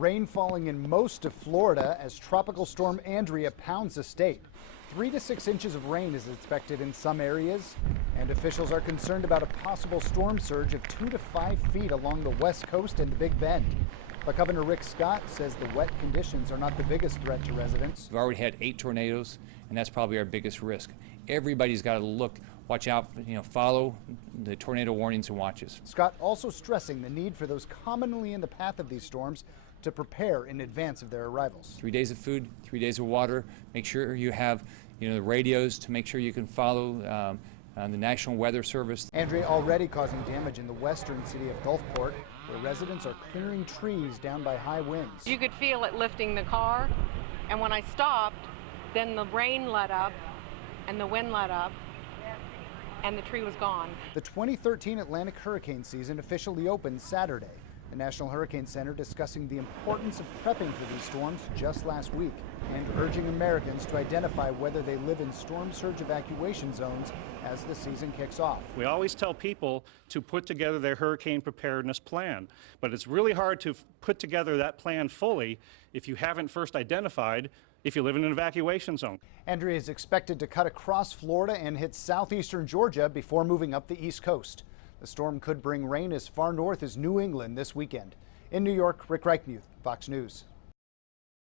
Rain falling in most of Florida as Tropical Storm Andrea pounds the state. 3 to 6 inches of rain is expected in some areas, and officials are concerned about a possible storm surge of 2 to 5 feet along the west coast and the Big Bend. But Governor Rick Scott says the wet conditions are not the biggest threat to residents. We've already had 8 tornadoes, and that's probably our biggest risk. Everybody's got to watch out, follow the tornado warnings and watches. Scott also stressing the need for those commonly in the path of these storms to prepare in advance of their arrivals. 3 days of food, 3 days of water. Make sure you have, the radios to make sure you can follow the National Weather Service. Andrea already causing damage in the western city of Gulfport, where residents are clearing trees down by high winds. You could feel it lifting the car, and when I stopped, then the rain let up and the wind let up, and the tree was gone. The 2013 Atlantic hurricane season officially opened Saturday. The National Hurricane Center discussing the importance of prepping for these storms just last week and urging Americans to identify whether they live in storm surge evacuation zones as the season kicks off. We always tell people to put together their hurricane preparedness plan, but it's really hard to put together that plan fully if you haven't first identified if you live in an evacuation zone. Andrea is expected to cut across Florida and hit southeastern Georgia before moving up the east coast. The storm could bring rain as far north as New England this weekend. In New York, Rick Reichmuth, Fox News.